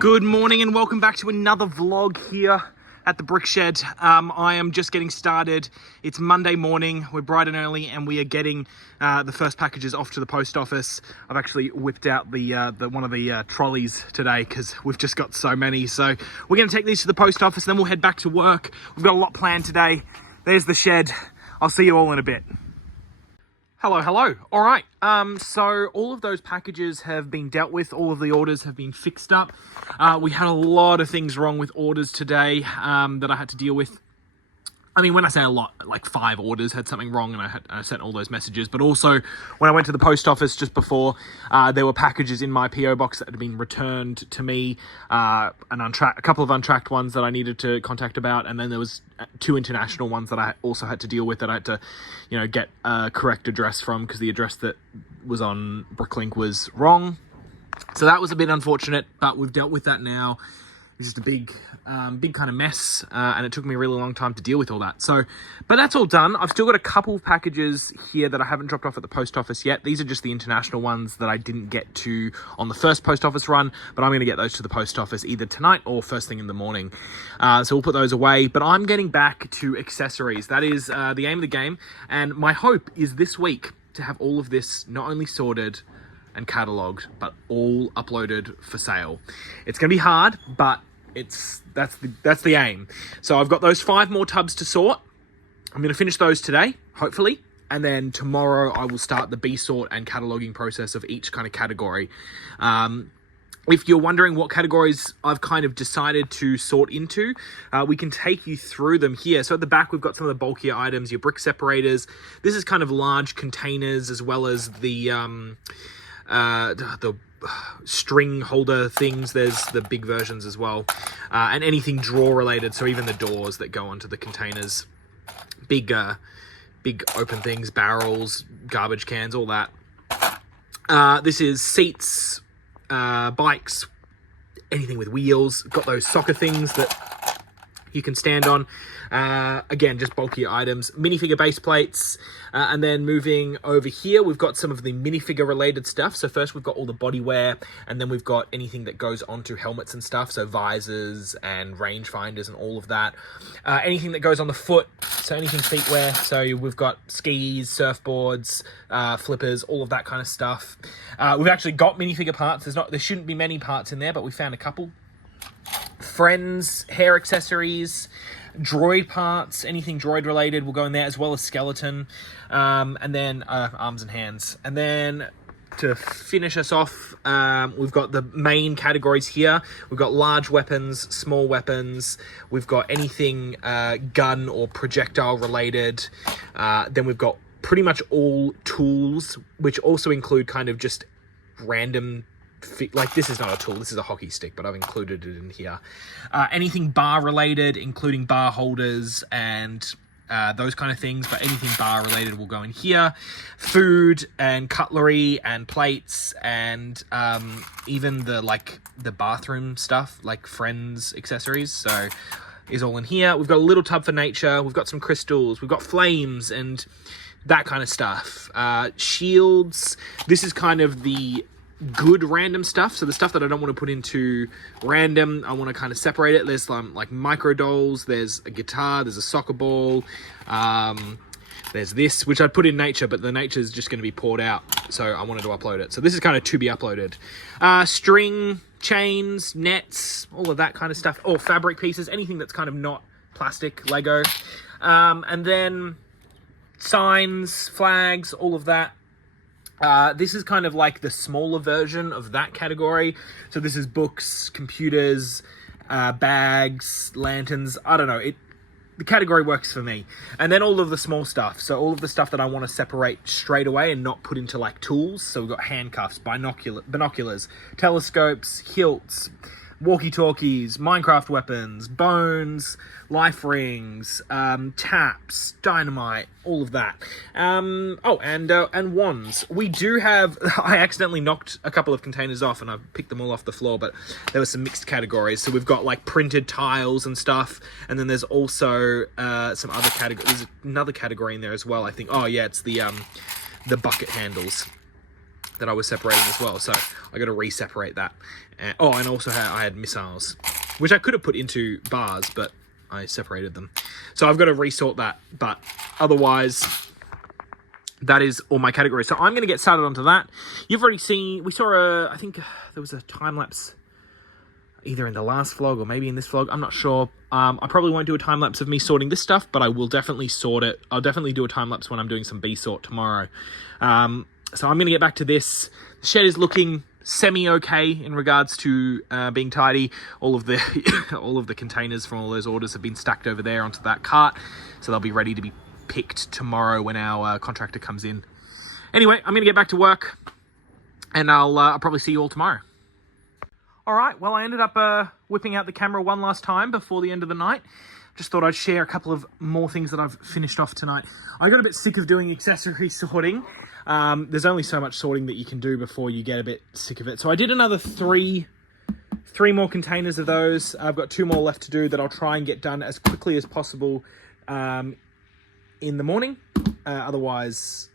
Good morning and welcome back to another vlog here at the BrickShed. I am just getting started. It's Monday morning, we're bright and early, and we are getting the first packages off to the post office. I've actually whipped out the one of the trolleys today because we've just got so many. So we're going to take these to the post office, and then we'll head back to work. We've got a lot planned today. There's the shed. I'll see you all in a bit. Hello. All right, so all of those packages have been dealt with. All of the orders have been fixed up. We had a lot of things wrong with orders today that I had to deal with. I mean, when I say a lot, like 5 orders had something wrong, and I sent all those messages. But also, when I went to the post office just before, there were packages in my PO box that had been returned to me, a couple of untracked ones that I needed to contact about, and then there was 2 international ones that I also had to deal with that I had to, get a correct address from because the address that was on Bricklink was wrong. So that was a bit unfortunate, but we've dealt with that now. It's just a big kind of mess, and it took me a really long time to deal with all that. So, but that's all done. I've still got a couple of packages here that I haven't dropped off at the post office yet. These are just the international ones that I didn't get to on the first post office run, but I'm going to get those to the post office either tonight or first thing in the morning. So we'll put those away, but I'm getting back to accessories. That is the aim of the game, and my hope is this week to have all of this not only sorted and catalogued, but all uploaded for sale. It's going to be hard, but that's the aim. So I've got those 5 more tubs to sort. I'm going to finish those today, hopefully, and then tomorrow I will start the B-sort and cataloging process of each kind of category. If you're wondering what categories I've kind of decided to sort into, we can take you through them here. So at the back, we've got some of the bulkier items, your brick separators. This is kind of large containers, as well as the string holder things. There's the big versions as well, and anything drawer related, so even the doors that go onto the containers, big open things, barrels, garbage cans, all that. This is seats, bikes, anything with wheels. Got those soccer things that you can stand on. Again, just bulkier items, minifigure base plates, and then moving over here, we've got some of the minifigure related stuff. So first we've got all the bodywear, and then we've got anything that goes onto helmets and stuff, so visors and rangefinders and all of that. Anything that goes on the foot, so anything feetwear, so we've got skis, surfboards, flippers, all of that kind of stuff. We've actually got minifigure parts. There shouldn't be many parts in there, but we found a couple. Friends, hair accessories, droid parts, anything droid related will go in there, as well as skeleton, and then arms and hands. And then to finish us off, we've got the main categories here. We've got large weapons, small weapons, we've got anything gun or projectile related, then we've got pretty much all tools, which also include kind of just random, like this is not a tool, this is a hockey stick, but I've included it in here. Anything bar related, including bar holders and those kind of things, but anything bar related will go in here. Food and cutlery and plates, and even the bathroom stuff, like Friends accessories, so is all in here. We've got a little tub for nature, we've got some crystals, we've got flames and that kind of stuff. Shields, this is kind of the good random stuff, so the stuff that I don't want to put into random, I want to kind of separate it. There's like micro dolls, there's a guitar, there's a soccer ball, there's this, which I'd put in nature, but the nature is just going to be poured out, so I wanted to upload it. So this is kind of to be uploaded. String, chains, nets, all of that kind of stuff, or fabric pieces, anything that's kind of not plastic, Lego. And then signs, flags, all of that. This is kind of like the smaller version of that category. So this is books, computers, bags, lanterns. I don't know. The category works for me. And then all of the small stuff. So all of the stuff that I want to separate straight away and not put into like tools. So we've got handcuffs, binoculars, telescopes, hilts, walkie-talkies, Minecraft weapons, bones, life rings, taps, dynamite, all of that. And wands. We do have, I accidentally knocked a couple of containers off and I picked them all off the floor, but there were some mixed categories. So we've got like printed tiles and stuff, and then there's also some other categories. There's another category in there as well, I think. Oh yeah, it's the bucket handles. that I was separating as well. So I got to re-separate that. And also I had missiles, which I could have put into bars, but I separated them. So I've got to resort that. But otherwise, that is all my categories. So I'm going to get started onto that. You've already seen, I think there was a time-lapse either in the last vlog or maybe in this vlog. I'm not sure. I probably won't do a time-lapse of me sorting this stuff, but I will definitely sort it. I'll definitely do a time-lapse when I'm doing some B-sort tomorrow. So I'm going to get back to this. The shed is looking semi-okay in regards to being tidy. All of the containers from all those orders have been stacked over there onto that cart. So they'll be ready to be picked tomorrow when our contractor comes in. Anyway, I'm going to get back to work, and I'll probably see you all tomorrow. All right, well, I ended up whipping out the camera one last time before the end of the night. Just thought I'd share a couple of more things that I've finished off tonight. I got a bit sick of doing accessory sorting. There's only so much sorting that you can do before you get a bit sick of it. So I did another three more containers of those. I've got 2 more left to do that I'll try and get done as quickly as possible in the morning. Otherwise,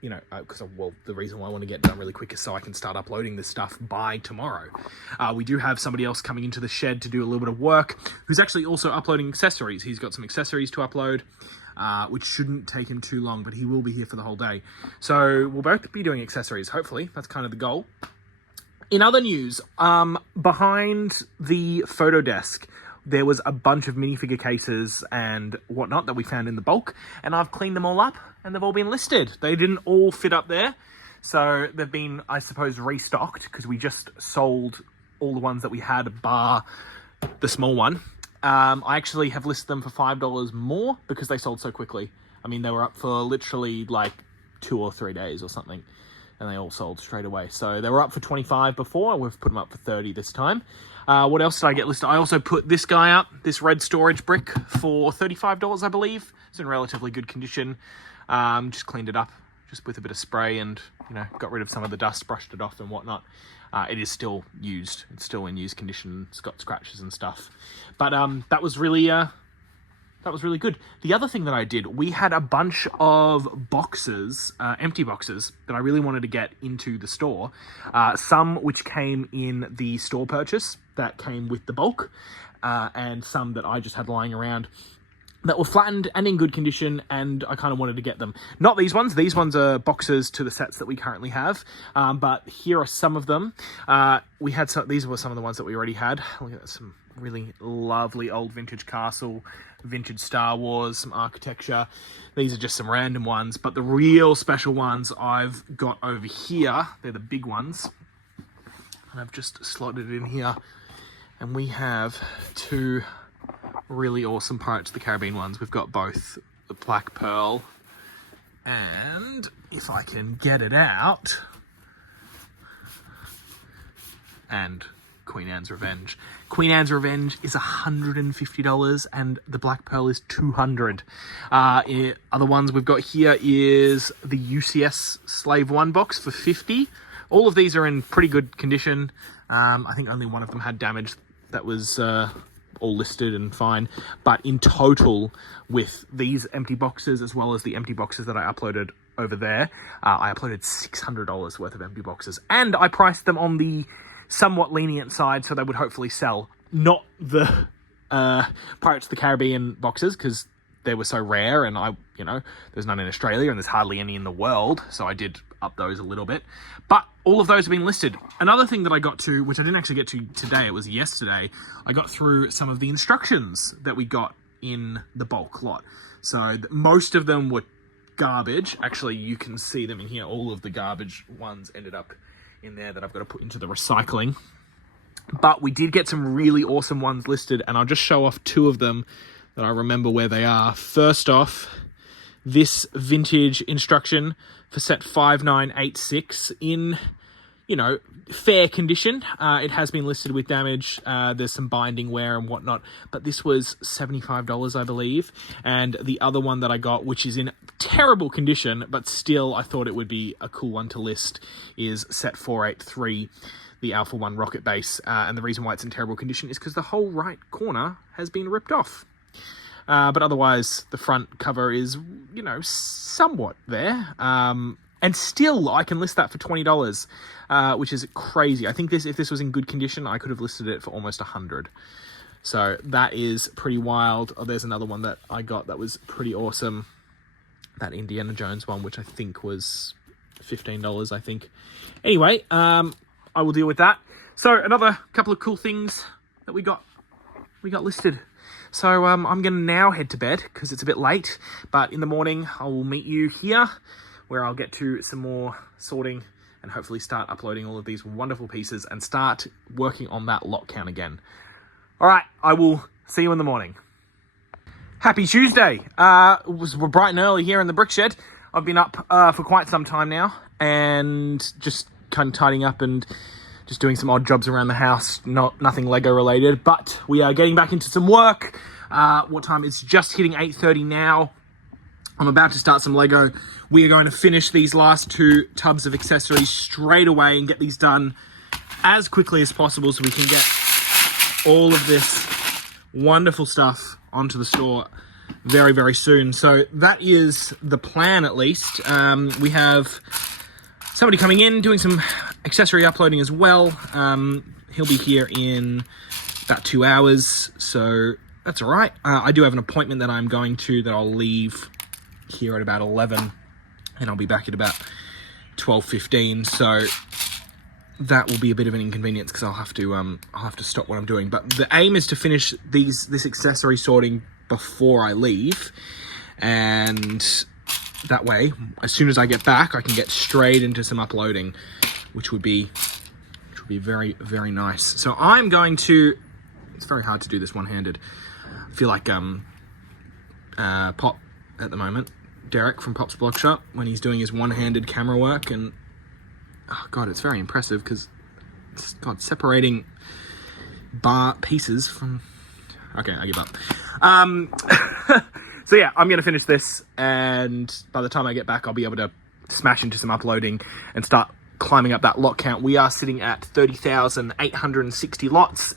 you know, because the reason why I want to get done really quick is so I can start uploading this stuff by tomorrow. We do have somebody else coming into the shed to do a little bit of work, who's actually also uploading accessories. He's got some accessories to upload, which shouldn't take him too long, but he will be here for the whole day. So we'll both be doing accessories, hopefully. That's kind of the goal. In other news, behind the photo desk, there was a bunch of minifigure cases and whatnot that we found in the bulk, and I've cleaned them all up, and they've all been listed. They didn't all fit up there, so they've been, I suppose, restocked, because we just sold all the ones that we had, bar the small one. I actually have listed them for $5 more, because they sold so quickly. I mean, they were up for literally like 2 or 3 days or something, and they all sold straight away. So they were up for 25 before, and we've put them up for 30 this time. What else did I get listed? I also put this guy up, this red storage brick, for $35, I believe. It's in relatively good condition. Just cleaned it up, just with a bit of spray, and, you know, got rid of some of the dust, brushed it off and whatnot. It is still used. It's still in used condition. It's got scratches and stuff. But that was really good. The other thing that I did, we had a bunch of boxes, empty boxes, that I really wanted to get into the store. Some which came in the store purchase that came with the bulk, and some that I just had lying around that were flattened and in good condition, and I kind of wanted to get them. Not these ones. These ones are boxes to the sets that we currently have, but here are some of them. We had these were some of the ones that we already had. Look at that, some really lovely old vintage castle, vintage Star Wars, some architecture. These are just some random ones, but the real special ones I've got over here. They're the big ones, and I've just slotted it in here, and we have 2 really awesome Pirates of the Caribbean ones. We've got both the Black Pearl, and if I can get it out, and Queen Anne's Revenge. Queen Anne's Revenge is $150, and the Black Pearl is $200. Other ones we've got here is the UCS Slave 1 box for $50. All of these are in pretty good condition. I think only one of them had damage that was all listed and fine. But in total, with these empty boxes as well as the empty boxes that I uploaded over there, I uploaded $600 worth of empty boxes. And I priced them on the somewhat lenient side, so they would hopefully sell. Not the Pirates of the Caribbean boxes, because they were so rare, and there's none in Australia, and there's hardly any in the world, so I did up those a little bit. But all of those have been listed. Another thing that I got to, which I didn't actually get to today, it was yesterday, I got through some of the instructions that we got in the bulk lot. So most of them were garbage. Actually, you can see them in here. All of the garbage ones ended up in there that I've got to put into the recycling. But we did get some really awesome ones listed, and I'll just show off 2 of them that I remember where they are. First off, this vintage instruction for set 5986 in, fair condition. It has been listed with damage. There's some binding wear and whatnot, but this was $75, I believe. And the other one that I got, which is in terrible condition, but still I thought it would be a cool one to list, is set 483, the Alpha 1 rocket base. And the reason why it's in terrible condition is because the whole right corner has been ripped off. But otherwise, the front cover is, somewhat there. And still, I can list that for $20, which is crazy. I think if this was in good condition, I could have listed it for almost $100. So that is pretty wild. Oh, there's another one that I got that was pretty awesome. That Indiana Jones one, which I think was $15, I think. Anyway, I will deal with that. So another couple of cool things that we got listed. So I'm going to now head to bed because it's a bit late. But in the morning, I will meet you here, where I'll get to some more sorting and hopefully start uploading all of these wonderful pieces and start working on that lot count again. All right, I will see you in the morning. Happy Tuesday. We're bright and early here in the BrickShed. I've been up for quite some time now and just kind of tidying up and just doing some odd jobs around the house, nothing Lego related, but we are getting back into some work. What time? It's just hitting 8:30 now. I'm about to start some Lego. We are going to finish these last 2 tubs of accessories straight away and get these done as quickly as possible so we can get all of this wonderful stuff onto the store very, very soon. So that is the plan, at least. We have somebody coming in, doing some accessory uploading as well. He'll be here in about 2 hours, so that's all right. I do have an appointment that I'm going to that I'll leave here at about 11 and I'll be back at about 12:15, so that will be a bit of an inconvenience because I'll have to stop what I'm doing. But the aim is to finish this accessory sorting before I leave, and that way, as soon as I get back, I can get straight into some uploading, which would be very, very nice. So I'm going to. It's very hard to do this one-handed. I feel like Pop at the moment, Derek from Pop's Blog Shop, when he's doing his one-handed camera work, and oh god, it's very impressive because it's separating bar pieces from. Okay, I give up. So yeah, I'm gonna finish this, and by the time I get back, I'll be able to smash into some uploading and start climbing up that lot count. We are sitting at 30,860 lots.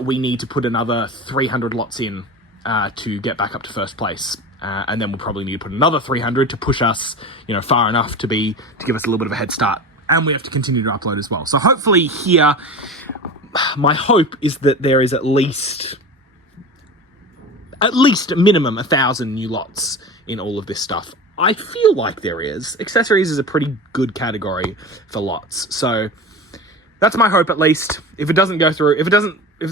We need to put another 300 lots in to get back up to first place. And then we'll probably need to put another 300 to push us, far enough to give us a little bit of a head start. And we have to continue to upload as well. So hopefully here, my hope is that there is at least minimum 1,000 new lots in all of this stuff. I feel like there is. Accessories is a pretty good category for lots. So that's my hope, at least. If it doesn't go through, if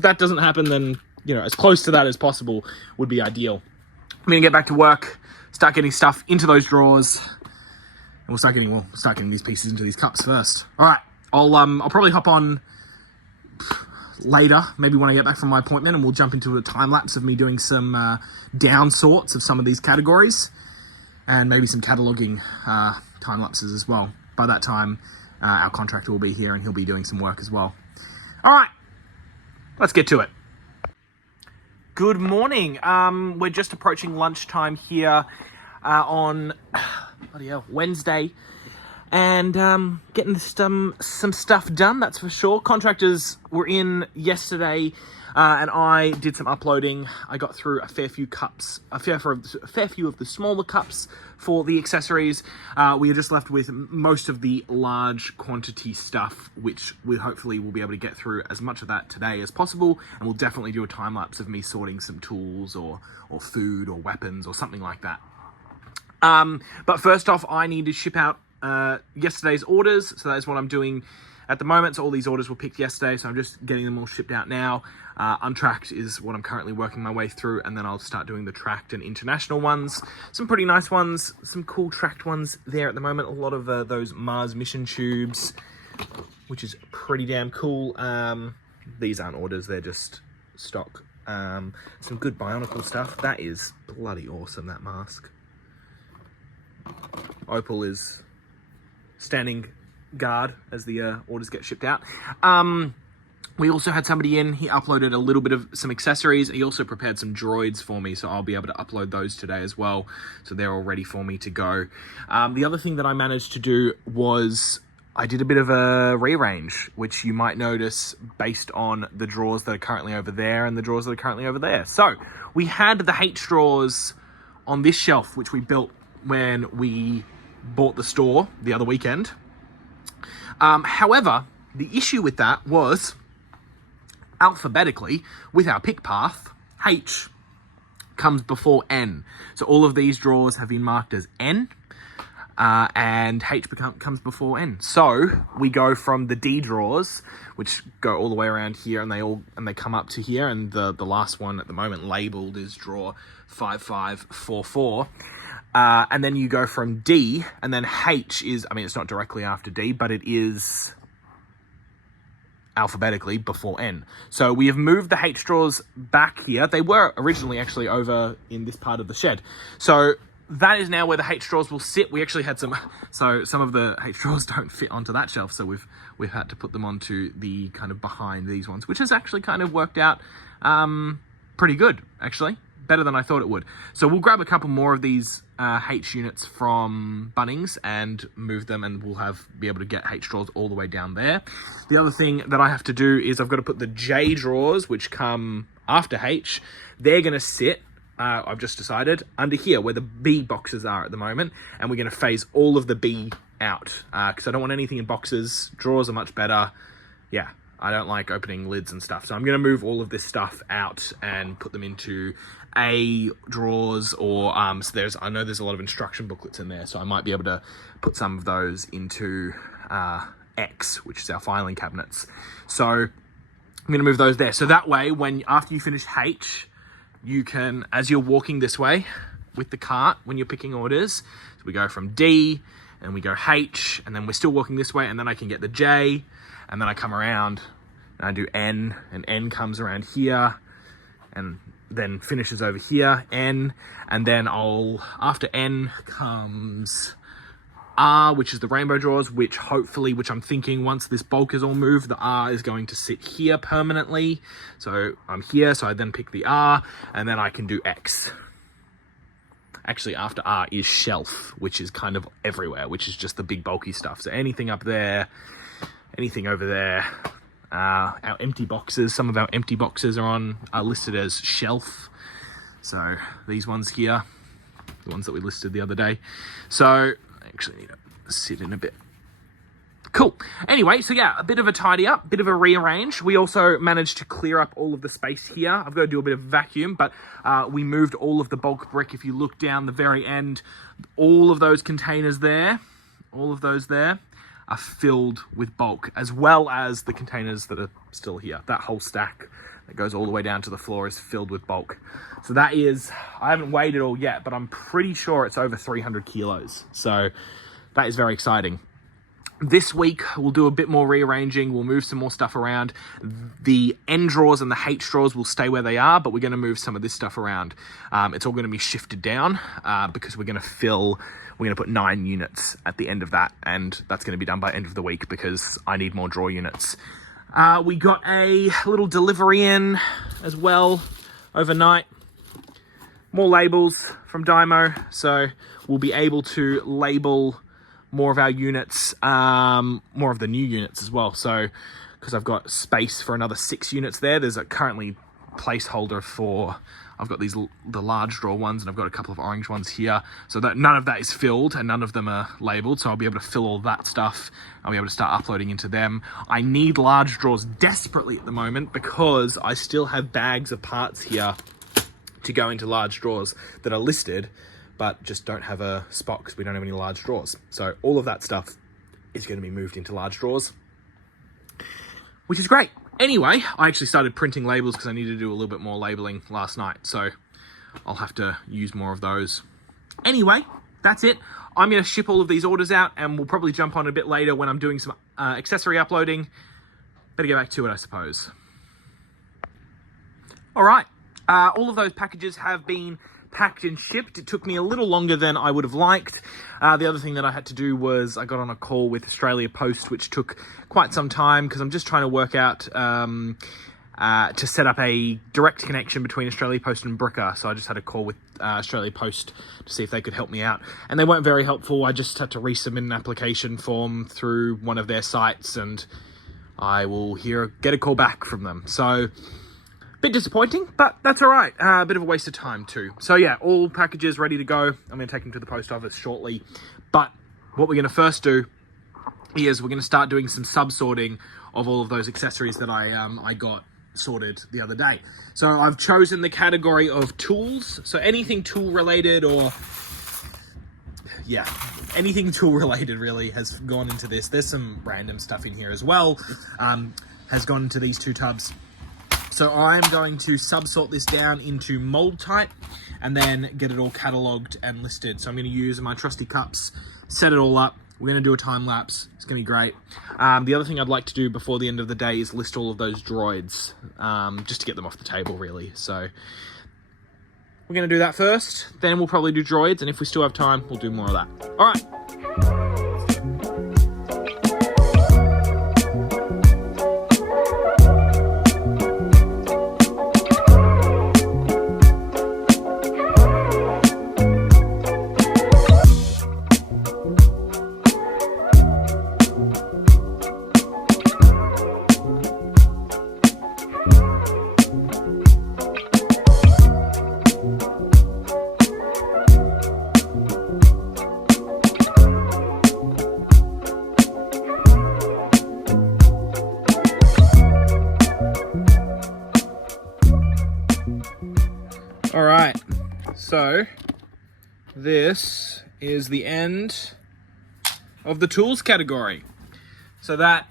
that doesn't happen, then, as close to that as possible would be ideal. I'm going to get back to work, start getting stuff into those drawers, and we'll start getting these pieces into these cups first. All right, I'll probably hop on later, maybe when I get back from my appointment, and we'll jump into a time lapse of me doing some down sorts of some of these categories, and maybe some cataloging time lapses as well. By that time, our contractor will be here, and he'll be doing some work as well. All right, let's get to it. Good morning. We're just approaching lunchtime here on Wednesday, and getting some stuff done, that's for sure. Contractors were in yesterday, and I did some uploading. I got through a fair few of the smaller cups for the accessories. We are just left with most of the large quantity stuff, which we hopefully will be able to get through as much of that today as possible, and we'll definitely do a time lapse of me sorting some tools or food or weapons or something like that. But first off, I need to ship out yesterday's orders, so that's what I'm doing at the moment. So all these orders were picked yesterday, so I'm just getting them all shipped out now. Untracked is what I'm currently working my way through, and then I'll start doing the tracked and international ones. Some pretty nice ones, some cool tracked ones there at the moment. A lot of those Mars mission tubes, which is pretty damn cool. These aren't orders, they're just stock. Some good Bionicle stuff. That is bloody awesome, that mask. Opal is standing guard as the orders get shipped out. We also had somebody in, he uploaded a little bit of some accessories. He also prepared some droids for me, so I'll be able to upload those today as well. So they're all ready for me to go. The other thing that I managed to do was I did a bit of a rearrange, which you might notice based on the drawers that are currently over there and the drawers that are currently over there. So we had the H drawers on this shelf, which we built when we bought the store the other weekend. However, the issue with that was alphabetically with our pick path, H comes before N. So all of these drawers have been marked as N, and H comes before N. So we go from the D drawers, which go all the way around here, and they come up to here, and the last one at the moment labeled is drawer 5544. And then you go from D, and then H is, I mean, it's not directly after D, but it is alphabetically before N. So we have moved the H drawers back here. They were originally actually over in this part of the shed. So that is now where the H drawers will sit. We actually had some of the H drawers don't fit onto that shelf, so we've had to put them onto the kind of behind these ones, which has actually kind of worked out pretty good, actually. Better than I thought it would. So we'll grab a couple more of these H units from Bunnings and move them, and we'll be able to get H drawers all the way down there. The other thing that I have to do is I've got to put the J drawers, which come after H, they're going to sit, I've just decided, under here where the B boxes are at the moment, and we're going to phase all of the B out because I don't want anything in boxes. Drawers are much better. Yeah. I don't like opening lids and stuff. So I'm going to move all of this stuff out and put them into A drawers, or so I know there's a lot of instruction booklets in there, so I might be able to put some of those into X, which is our filing cabinets. So I'm going to move those there. So that way, after you finish H, you can, as you're walking this way with the cart, when you're picking orders, so we go from D and we go H, and then we're still walking this way, and then I can get the J. And then I come around and I do N, and N comes around here and then finishes over here, N, and then after N comes R, which is the rainbow drawers, which I'm thinking once this bulk is all moved, the R is going to sit here permanently. So I'm here, so I then pick the R, and then I can do X. Actually, after R is shelf, which is kind of everywhere, which is just the big bulky stuff. So anything up there, anything over there, our empty boxes, some of our empty boxes are listed as shelf. So these ones here, the ones that we listed the other day. So I actually need to sit in a bit. Cool. Anyway, so yeah, a bit of a tidy up, bit of a rearrange. We also managed to clear up all of the space here. I've got to do a bit of vacuum, but we moved all of the bulk brick. If you look down the very end, all of those containers there, all of those there, are filled with bulk, as well as the containers that are still here. That whole stack that goes all the way down to the floor is filled with bulk. So that is, I haven't weighed it all yet, but I'm pretty sure it's over 300 kilos. So that is very exciting. This week, we'll do a bit more rearranging. We'll move some more stuff around. The N drawers and the H drawers will stay where they are, but we're going to move some of this stuff around. It's all going to be shifted down because we're going to put 9 units at the end of that, and that's going to be done by end of the week because I need more drawer units. We got a little delivery in as well overnight. More labels from Dymo, so we'll be able to label more of our units, more of the new units as well. So, because I've got space for another 6 units there, there's a currently placeholder for, I've got the large drawer ones, and I've got a couple of orange ones here. So that none of that is filled and none of them are labeled. So I'll be able to fill all that stuff. I'll be able to start uploading into them. I need large drawers desperately at the moment because I still have bags of parts here to go into large drawers that are listed, but just don't have a spot because we don't have any large drawers. So all of that stuff is going to be moved into large drawers, which is great. Anyway, I actually started printing labels because I needed to do a little bit more labeling last night. So I'll have to use more of those. Anyway, that's it. I'm going to ship all of these orders out, and we'll probably jump on a bit later when I'm doing some accessory uploading. Better get back to it, I suppose. All right. All of those packages have been packed and shipped. It took me a little longer than I would have liked. The other thing that I had to do was I got on a call with Australia Post, which took quite some time because I'm just trying to work out to set up a direct connection between Australia Post and Bricker. So I just had a call with Australia Post to see if they could help me out. And they weren't very helpful. I just had to resubmit an application form through one of their sites, and I will get a call back from them. So bit disappointing, but that's all right. A bit of a waste of time too. So yeah, all packages ready to go. I'm going to take them to the post office shortly. But what we're going to first do is we're going to start doing some sub-sorting of all of those accessories that I got sorted the other day. So I've chosen the category of tools. So anything tool related, or yeah, anything tool related really has gone into this. There's some random stuff in here as well, has gone into these two tubs. So I'm going to sub-sort this down into mold type and then get it all catalogued and listed. So I'm going to use my trusty cups, set it all up. We're going to do a time lapse. It's going to be great. The other thing I'd like to do before the end of the day is list all of those droids, just to get them off the table, really. So we're going to do that first. Then we'll probably do droids, and if we still have time, we'll do more of that. All right. All right, so this is the end of the tools category. So that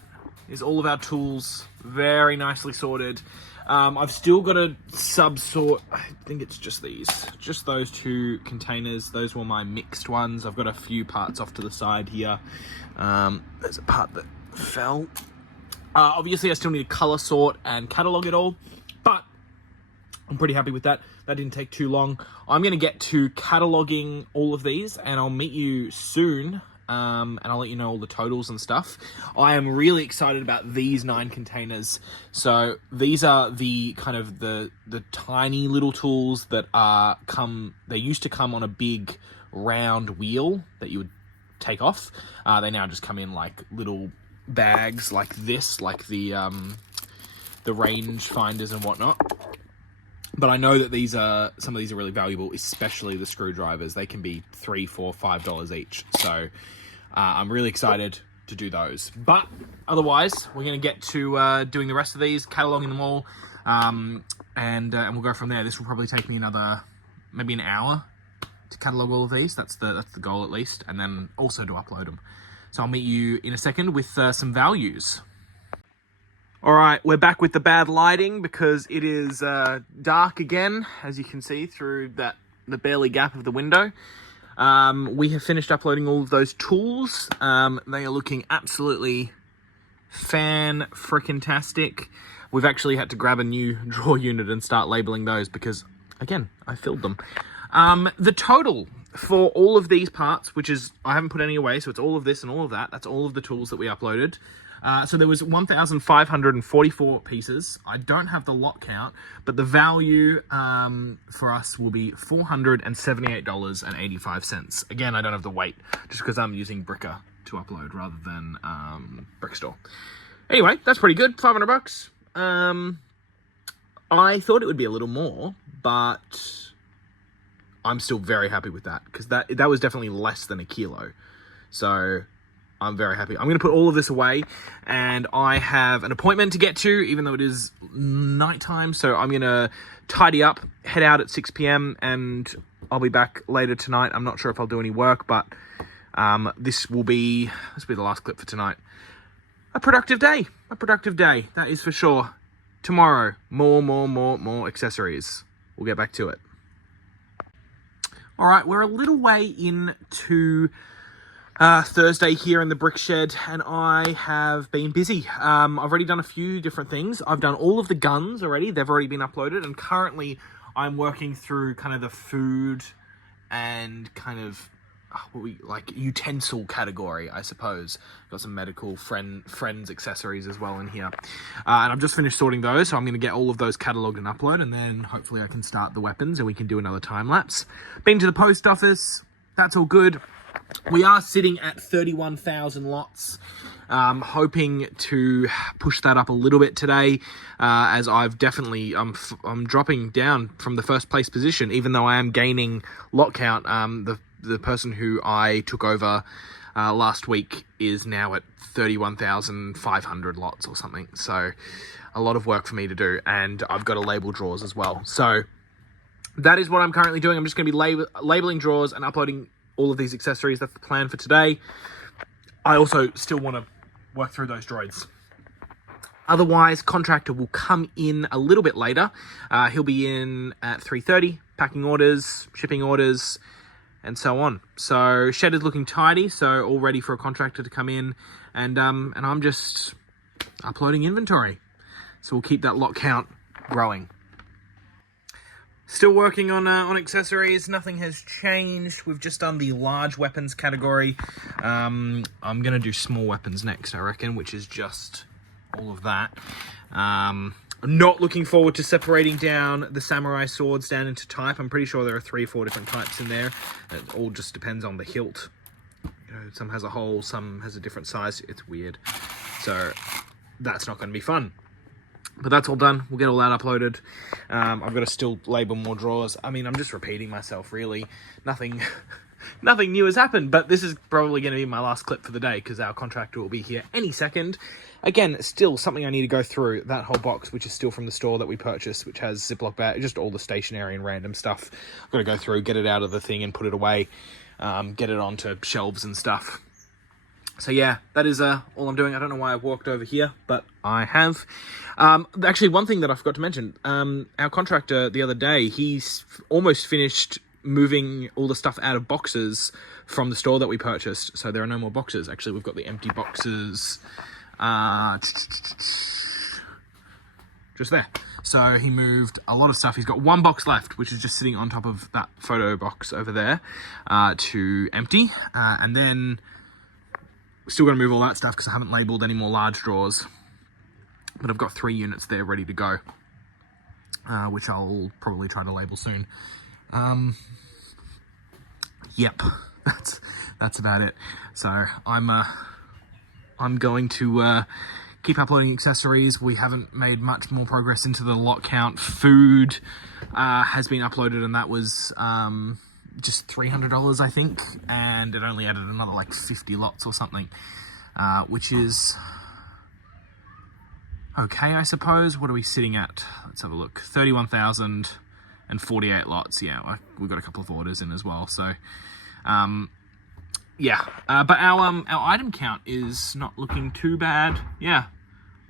is all of our tools, very nicely sorted. I've still got to sub-sort, I think it's just these, just those two containers. Those were my mixed ones. I've got a few parts off to the side here. There's a part that fell. Obviously, I still need to color sort and catalog it all, but I'm pretty happy with that. That didn't take too long. I'm going to get to cataloging all of these, and I'll meet you soon, and I'll let you know all the totals and stuff. I am really excited about these 9 containers. So these are the kind of the tiny little tools that they used to come on a big round wheel that you would take off. They now just come in like little bags like this, like the range finders and whatnot. But I know that some of these are really valuable, especially the screwdrivers. They can be $3, $4, $5 each. So I'm really excited to do those. But otherwise, we're going to get to doing the rest of these, cataloging them all, and we'll go from there. This will probably take me maybe an hour to catalog all of these. That's the goal at least, and then also to upload them. So I'll meet you in a second with some values. All right, we're back with the bad lighting because it is dark again, as you can see through the barely gap of the window. We have finished uploading all of those tools. They are looking absolutely fan-frickin-tastic. We've actually had to grab a new drawer unit and start labeling those because, again, I filled them. The total for all of these parts, which is, I haven't put any away, so it's all of this and all of that. That's all of the tools that we uploaded. So there was 1,544 pieces. I don't have the lot count, but the value for us will be $478.85. Again, I don't have the weight, just because I'm using Bricker to upload rather than Brickstore. Anyway, that's pretty good. $500. I thought it would be a little more, but I'm still very happy with that, because that was definitely less than a kilo. So I'm very happy. I'm going to put all of this away, and I have an appointment to get to, even though it is nighttime. So I'm going to tidy up, head out at 6 p.m, and I'll be back later tonight. I'm not sure if I'll do any work, but this will be the last clip for tonight. A productive day. That is for sure. Tomorrow, more accessories. We'll get back to it. All right, we're a little way into Thursday here in the BrickShed, and I have been busy. I've already done a few different things. I've done all of the guns already. They've already been uploaded, and currently I'm working through kind of the food and kind of utensil category, I suppose. Got some medical friends accessories as well in here. And I've just finished sorting those, so I'm going to get all of those catalogued and upload, and then hopefully I can start the weapons and we can do another time lapse. Been to the post office. That's all good. We are sitting at 31,000 lots, hoping to push that up a little bit today, as I've definitely, I'm dropping down from the first place position, even though I am gaining lot count. The person who I took over last week is now at 31,500 lots or something. So a lot of work for me to do, and I've got to label drawers as well. So that is what I'm currently doing. I'm just going to be labeling drawers and uploading all of these accessories. That's the plan for today. I also still want to work through those droids. Otherwise, contractor will come in a little bit later. He'll be in at 3:30, packing orders, shipping orders, and so on. So shed is looking tidy, so all ready for a contractor to come in, and I'm just uploading inventory. So we'll keep that lot count growing. Still working on accessories. Nothing has changed. We've just done the large weapons category. I'm gonna do small weapons next, I reckon, which is just all of that. I'm not looking forward to separating down the samurai swords down into type. I'm pretty sure there are 3 or 4 different types in there. It all just depends on the hilt. You know, some has a hole, some has a different size. It's weird. So that's not going to be fun. But that's all done. We'll get all that uploaded. I've got to still label more drawers. I mean, I'm just repeating myself, really. Nothing new has happened, but this is probably going to be my last clip for the day because our contractor will be here any second. Again, still something I need to go through. That whole box, which is still from the store that we purchased, which has Ziploc bag, just all the stationery and random stuff. I've got to go through, get it out of the thing and put it away, get it onto shelves and stuff. So yeah, that is all I'm doing. I don't know why I walked over here, but I have. Actually, one thing that I forgot to mention, our contractor the other day, he's almost finished moving all the stuff out of boxes from the store that we purchased. So there are no more boxes. Actually, we've got the empty boxes just there. So he moved a lot of stuff. He's got 1 box left, which is just sitting on top of that photo box over there, to empty. And then still going to move all that stuff because I haven't labelled any more large drawers. But I've got 3 units there ready to go, which I'll probably try to label soon. Yep, that's about it. So I'm going to keep uploading accessories. We haven't made much more progress into the lot count. Food has been uploaded, and that was just $300, I think, and it only added another like 50 lots or something, which is okay, I suppose. What are we sitting at? Let's have a look. 31,048 lots. Yeah, we've got a couple of orders in as well. So, yeah. But our item count is not looking too bad. Yeah,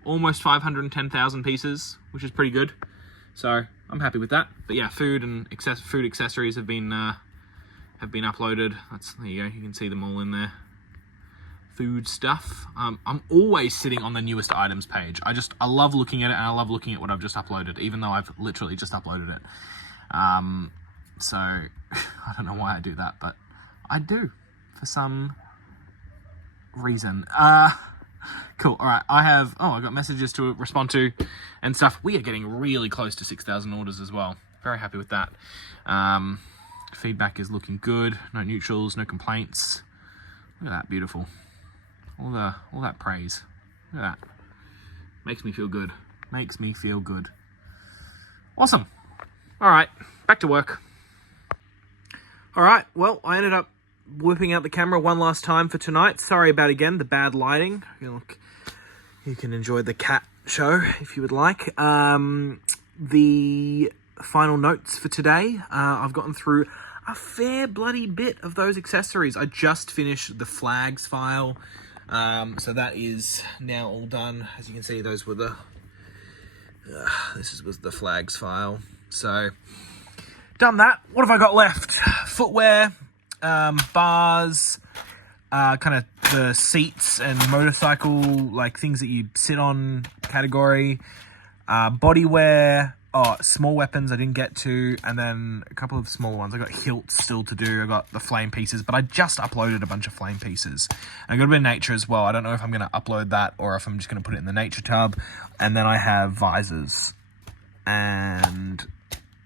almost 510,000 pieces, which is pretty good. So I'm happy with that. But yeah, food and food accessories have been uploaded. There you go. You can see them all in there. Food stuff. I'm always sitting on the newest items page. I love looking at it, and I love looking at what I've just uploaded, even though I've literally just uploaded it. So I don't know why I do that, but I do for some reason. Cool. All right. I got messages to respond to and stuff. We are getting really close to 6,000 orders as well. Very happy with that. Feedback is looking good. No neutrals, no complaints. Look at that, beautiful. All that praise. Look at that. Makes me feel good. Makes me feel good. Awesome. All right, back to work. All right, well, I ended up whipping out the camera one last time for tonight. Sorry about, again, the bad lighting. Look, you can enjoy the cat show if you would like. The final notes for today. I've gotten through a fair bloody bit of those accessories. I just finished the flags file. So that is now all done. As you can see, those were the... this was the flags file. So, done that. What have I got left? Footwear, bars, kind of the seats and motorcycle, like things that you sit on category, bodywear, small weapons I didn't get to, and then a couple of smaller ones. I got hilts still to do. I got the flame pieces, but I just uploaded a bunch of flame pieces. I got a bit of nature as well. I don't know if I'm going to upload that or if I'm just going to put it in the nature tub. And then I have visors, and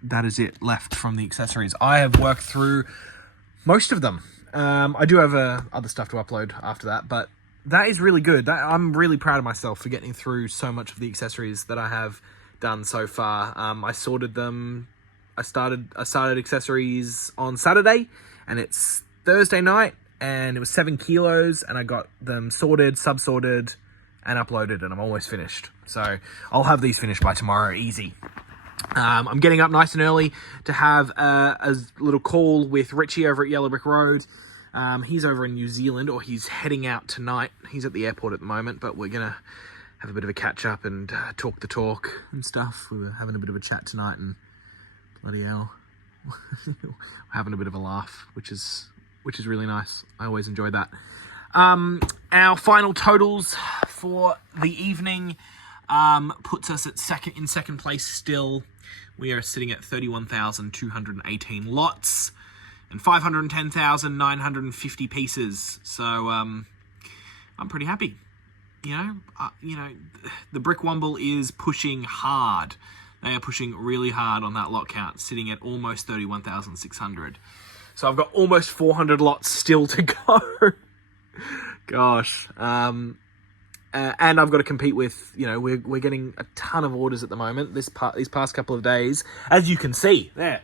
that is it left from the accessories. I have worked through most of them. I do have other stuff to upload after that, but that is really good. I'm really proud of myself for getting through so much of the accessories that I have done so far. I sorted them. I started accessories on Saturday, and it's Thursday night, and it was 7 kilos, and I got them sorted, sub-sorted, and uploaded, and I'm almost finished. So I'll have these finished by tomorrow, easy. I'm getting up nice and early to have a little call with Richie over at Yellow Brick Road. He's over in New Zealand, or he's heading out tonight. He's at the airport at the moment, but we're going to have a bit of a catch-up and talk the talk and stuff. We were having a bit of a chat tonight, and bloody hell, we're having a bit of a laugh, which is really nice. I always enjoy that. Our final totals for the evening puts us at second place still. We are sitting at 31,218 lots and 510,950 pieces. So I'm pretty happy. You know, the Brick Wumble is pushing hard. They are pushing really hard on that lot count, sitting at almost 31,600. So I've got almost 400 lots still to go. Gosh. And I've got to compete with, we're getting a ton of orders at the moment these past couple of days. As you can see, there.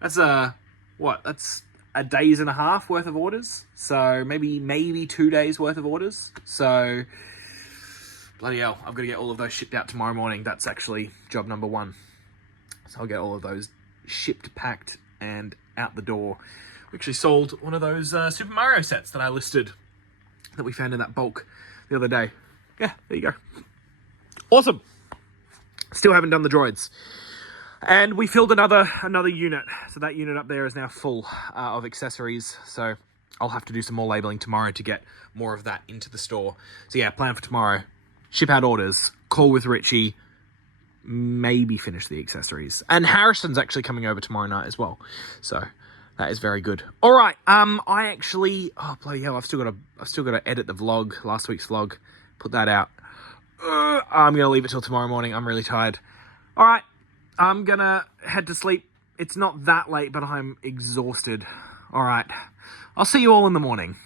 That's that's a days and a half worth of orders. So maybe 2 days worth of orders. So bloody hell, I've got to get all of those shipped out tomorrow morning. That's actually job number 1. So I'll get all of those shipped, packed, and out the door. We actually sold one of those Super Mario sets that I listed, that we found in that bulk the other day. Yeah, there you go. Awesome. Still haven't done the droids. And we filled another unit. So that unit up there is now full of accessories. So I'll have to do some more labeling tomorrow to get more of that into the store. So yeah, plan for tomorrow. Ship out orders. Call with Richie. Maybe finish the accessories. And Harrison's actually coming over tomorrow night as well. So that is very good. All right. I actually, bloody hell, I've still got to edit the vlog, last week's vlog, put that out. I'm gonna leave it till tomorrow morning. I'm really tired. All right. I'm gonna head to sleep. It's not that late, but I'm exhausted. All right. I'll see you all in the morning.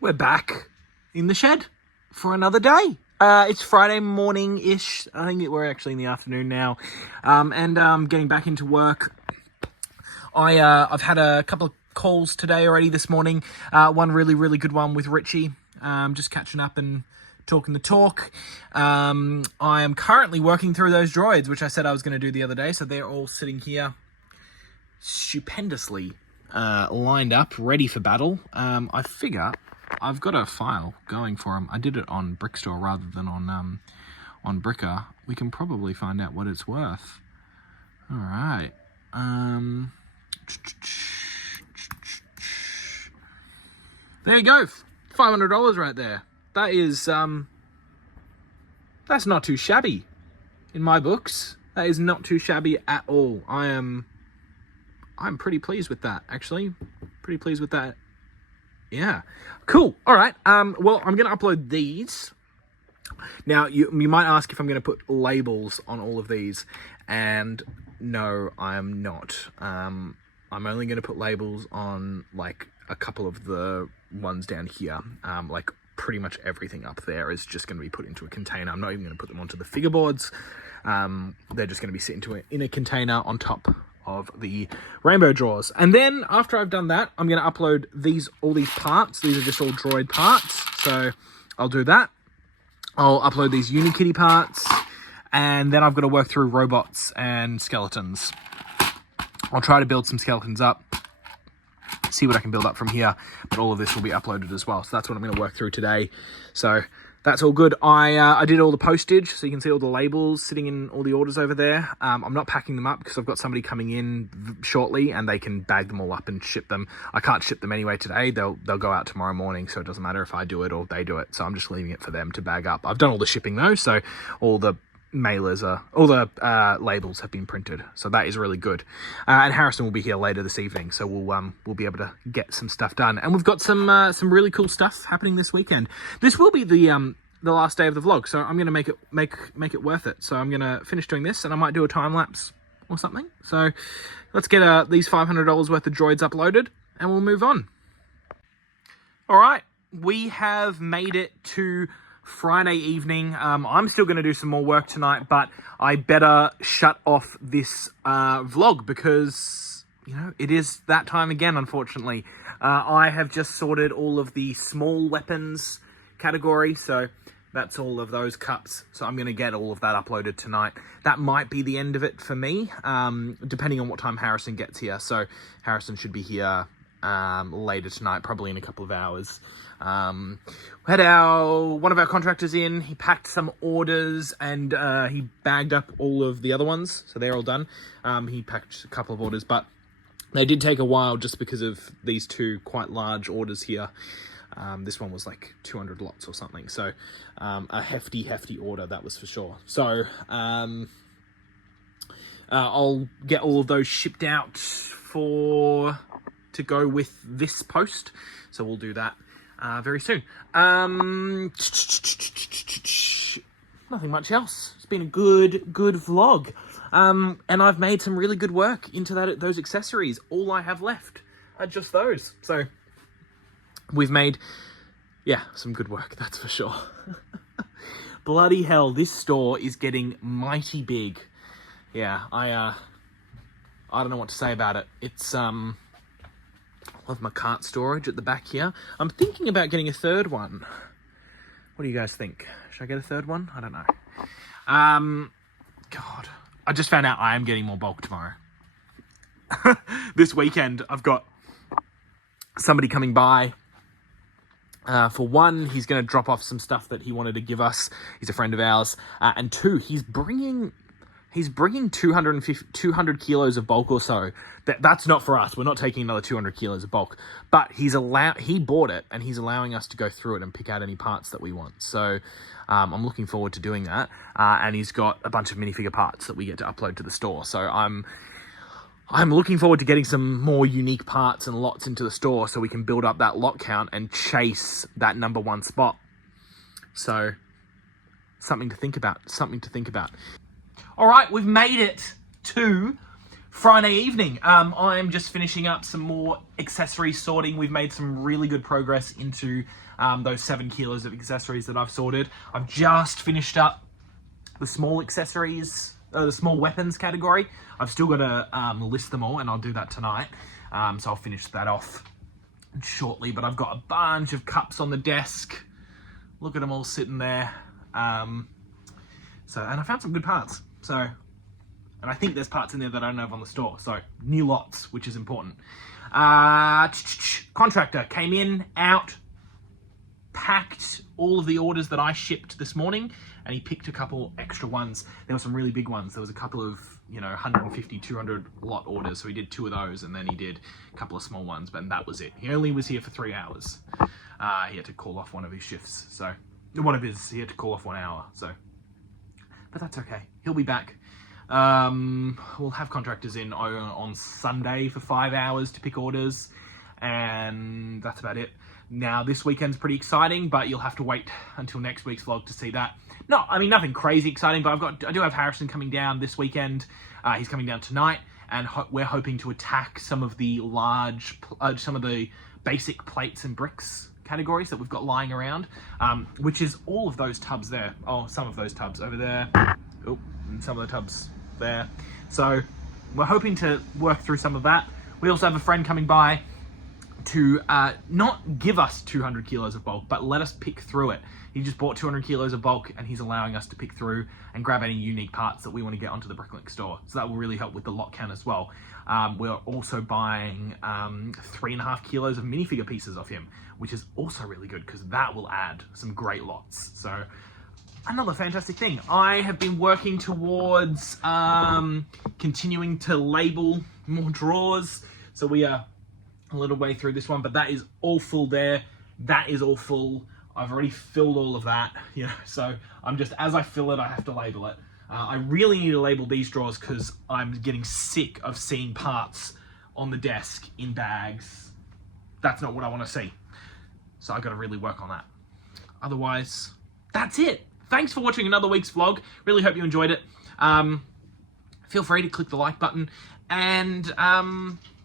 We're back in the shed for another day. It's Friday morning-ish. I think we're actually in the afternoon now. And getting back into work. I've had a couple of calls today already this morning. One really, really good one with Richie. Just catching up and talking the talk. I am currently working through those droids, which I said I was going to do the other day. So they're all sitting here stupendously lined up, ready for battle. I figure I've got a file going for them. I did it on Brickstore rather than on Bricker. We can probably find out what it's worth. All right. There you go. $500 right there. That is, that's not too shabby in my books. That is not too shabby at all. I'm pretty pleased with that, actually. Pretty pleased with that. Yeah. Cool. All right. Well, I'm going to upload these. Now, you might ask if I'm going to put labels on all of these. And no, I am not. I'm only going to put labels on, like, a couple of the ones down here. Like, pretty much everything up there is just going to be put into a container. I'm not even going to put them onto the figure boards. They're just going to be sitting in a container on top of the rainbow drawers. And then after I've done that, I'm going to upload all these parts. These are just all droid parts. So I'll do that. I'll upload these Unikitty parts. And then I've got to work through robots and skeletons. I'll try to build some skeletons up. See what I can build up from here. But all of this will be uploaded as well. So that's what I'm going to work through today. So that's all good. I did all the postage, so you can see all the labels sitting in all the orders over there. I'm not packing them up because I've got somebody coming in shortly and they can bag them all up and ship them. I can't ship them anyway today. They'll go out tomorrow morning, so it doesn't matter if I do it or they do it. So I'm just leaving it for them to bag up. I've done all the shipping though, so all the labels have been printed, so that is really good. And Harrison will be here later this evening, so we'll be able to get some stuff done. And we've got some really cool stuff happening this weekend. This will be the last day of the vlog, so I'm gonna make it worth it. So I'm gonna finish doing this, and I might do a time lapse or something. So let's get these $500 worth of droids uploaded, and we'll move on. All right, we have made it to Friday evening. I'm still going to do some more work tonight, but I better shut off this vlog because, you know, it is that time again, unfortunately. I have just sorted all of the small weapons category, so that's all of those cups. So I'm going to get all of that uploaded tonight. That might be the end of it for me, depending on what time Harrison gets here. So Harrison should be here later tonight, probably in a couple of hours. We had one of our contractors in. He packed some orders and he bagged up all of the other ones, so they're all done. He packed a couple of orders, but they did take a while just because of these two quite large orders here. This one was like 200 lots or something, so a hefty order, that was for sure. So I'll get all of those shipped out to go with this post, so we'll do that very soon. Nothing much else. It's been a good vlog, and I've made some really good work into those accessories. All I have left are just those, so we've made, yeah, some good work, that's for sure. Bloody hell, this store is getting mighty big. Yeah, I don't know what to say about it. It's love my cart storage at the back here. I'm thinking about getting a third one. What do you guys think? Should I get a third one? I don't know. God, I just found out I am getting more bulk tomorrow. This weekend, I've got somebody coming by. For one, he's going to drop off some stuff that he wanted to give us. He's a friend of ours. And two, he's bringing 200 kilos of bulk or so. That's not for us. We're not taking another 200 kilos of bulk. But he bought it, and he's allowing us to go through it and pick out any parts that we want. So I'm looking forward to doing that. And he's got a bunch of minifigure parts that we get to upload to the store. So I'm looking forward to getting some more unique parts and lots into the store so we can build up that lot count and chase that #1 spot. So something to think about. All right, we've made it to Friday evening. I'm just finishing up some more accessory sorting. We've made some really good progress into those 7 kilos of accessories that I've sorted. I've just finished up the small accessories, the small weapons category. I've still got to list them all, and I'll do that tonight. So I'll finish that off shortly, but I've got a bunch of cups on the desk. Look at them all sitting there. And I found some good parts. So, and I think there's parts in there that I don't have on the store. So, new lots, which is important. Contractor came in, out, packed all of the orders that I shipped this morning, and he picked a couple extra ones. There were some really big ones. There was a couple of, 150, 200 lot orders. So he did 2 of those, and then he did a couple of small ones, but that was it. He only was here for 3 hours. He had to call off one of his shifts. So, he had to call off 1 hour. So, but that's okay. He'll be back. We'll have contractors in on Sunday for 5 hours to pick orders, and that's about it. Now, this weekend's pretty exciting, but you'll have to wait until next week's vlog to see that. No, I mean, nothing crazy exciting, but I do have Harrison coming down this weekend. He's coming down tonight, and we're hoping to attack some of the basic plates and bricks categories that we've got lying around, which is all of those tubs there. Oh, some of those tubs over there. Oh, and some of the tubs there. So we're hoping to work through some of that. We also have a friend coming by to not give us 200 kilos of bulk, but let us pick through it. He just bought 200 kilos of bulk, and he's allowing us to pick through and grab any unique parts that we want to get onto the Bricklink store. So that will really help with the lot count as well. We're also buying 3.5 kilos of minifigure pieces off him, which is also really good because that will add some great lots. So another fantastic thing. I have been working towards continuing to label more drawers. So we are a little way through this one, but that is all full there. That is all full. I've already filled all of that, so I'm just, as I fill it, I have to label it. I really need to label these drawers because I'm getting sick of seeing parts on the desk in bags. That's not what I want to see. So I've got to really work on that. Otherwise, that's it. Thanks for watching another week's vlog. Really hope you enjoyed it. Feel free to click the like button and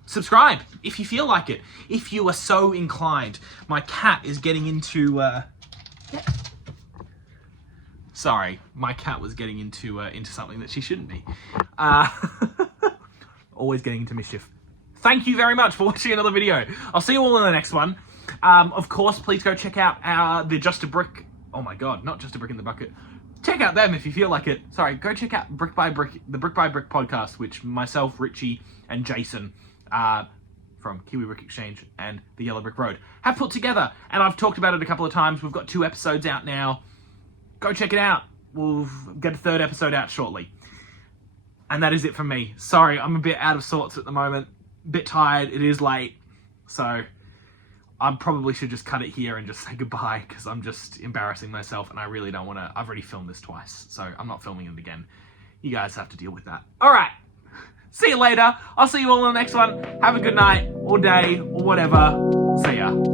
subscribe if you feel like it, if you are so inclined. My cat is getting into sorry, my cat was getting into something that she shouldn't be. Always getting into mischief. thank you very much for watching another video. I'll see you all in the next one. Of course, please go check out the Just a Brick... Oh my god, not Just a Brick in the Bucket. Check out them if you feel like it. Sorry, go check out Brick by Brick, the Brick by Brick podcast, which myself, Richie, and Jason from Kiwi Brick Exchange and the Yellow Brick Road have put together. And I've talked about it a couple of times. We've got 2 episodes out now. Go check it out. We'll get a 3rd episode out shortly. And that is it from me. Sorry, I'm a bit out of sorts at the moment. A bit tired. It is late. So I probably should just cut it here and just say goodbye, because I'm just embarrassing myself and I really don't want to. I've already filmed this twice, so I'm not filming it again. You guys have to deal with that. All right. See you later. I'll see you all in the next one. Have a good night or day or whatever. See ya.